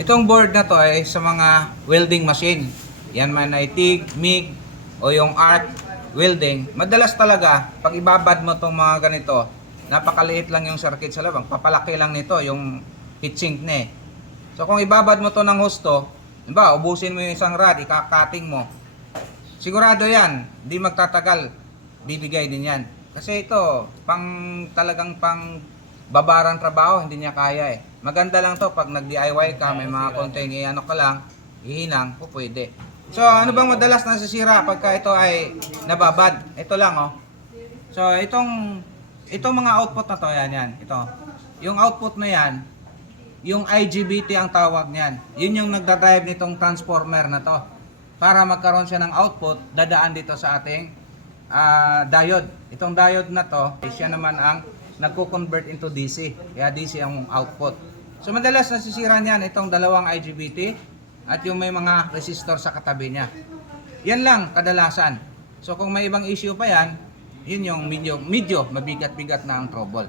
Itong board na to ay sa mga welding machine. Yan man ay TIG, MIG o yung arc welding. Madalas talaga pag ibabad mo tong mga ganito, napakaliit lang yung circuit sa labang. Papalaki lang nito yung heatsink na eh. So kung ibabad mo to ng husto, diba, ubusin mo yung isang rod, ikakating mo. Sigurado yan, di magtatagal, bibigay din yan. Kasi ito, talagang pang babarang trabaho, hindi niya kaya eh. Maganda lang to pag nag-DIY ka, may mga konting ano ka lang, ihinang, pwede. So ano bang madalas nasisira pagka ito ay nababad? Ito lang oh. So itong mga output na to, yan, ito. Yung output na yan, yung IGBT ang tawag niyan. Yun yung nagdadrive nitong transformer na to. Para magkaroon siya ng output, dadaan dito sa ating diode. Itong diode na to, siya naman ang nagko-convert into DC. Kaya DC ang output. So madalas nasisira niyan itong dalawang IGBT at yung may mga resistor sa katabi niya. Yan lang kadalasan. So kung may ibang issue pa yan, yun yung medyo mabigat-bigat na ang trouble.